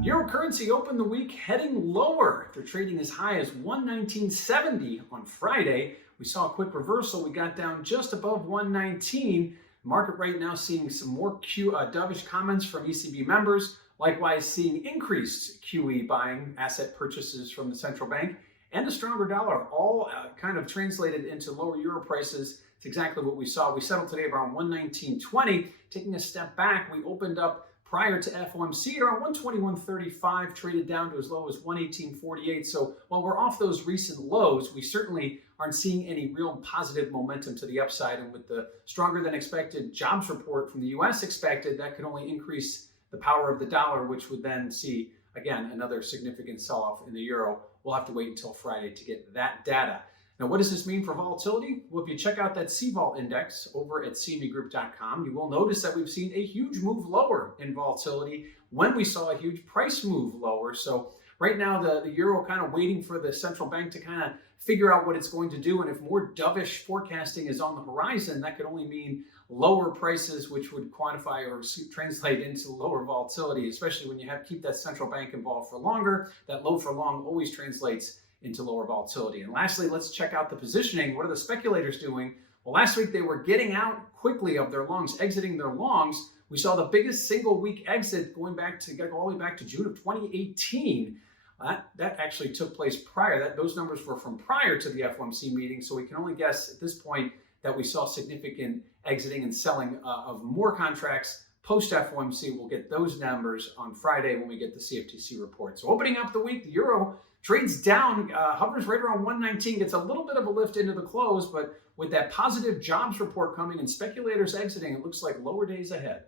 Euro currency opened the week heading lower. They're trading as high as 119.70 on Friday. We saw a quick reversal. We got down just above 119. Market right now seeing some more dovish comments from ECB members. Likewise, seeing increased QE buying, asset purchases from the central bank, and a stronger dollar, all kind of translated into lower euro prices. It's exactly what we saw. We settled today around 119.20. Taking a step back, we opened up prior to FOMC at around 121.35, traded down to as low as 118.48. So while we're off those recent lows, we certainly aren't seeing any real positive momentum to the upside. And with the stronger than expected jobs report from the US expected, that could only increase the power of the dollar, which would then see, again, another significant sell-off in the euro. We'll have to wait until Friday to get that data. Now, what does this mean for volatility? Well, if you check out that CVOL index over at cmegroup.com, you will notice that we've seen a huge move lower in volatility when we saw a huge price move lower. So right now, the euro kind of waiting for the central bank to kind of figure out what it's going to do. And if more dovish forecasting is on the horizon, that could only mean lower prices, which would quantify or translate into lower volatility, especially when you keep that central bank involved for longer. That low for long always translates into lower volatility. And lastly, let's check out the positioning. What are the speculators doing? Well, last week they were getting out quickly of their longs, exiting their longs. We saw the biggest single week exit going all the way back to June of 2018. That actually took place prior. Those numbers were from prior to the FOMC meeting, so we can only guess at this point that we saw significant exiting and selling of more contracts post FOMC. We'll get those numbers on Friday when we get the CFTC report. So opening up the week, the euro trades down, hovers right around 119, gets a little bit of a lift into the close, but with that positive jobs report coming and speculators exiting, it looks like lower days ahead.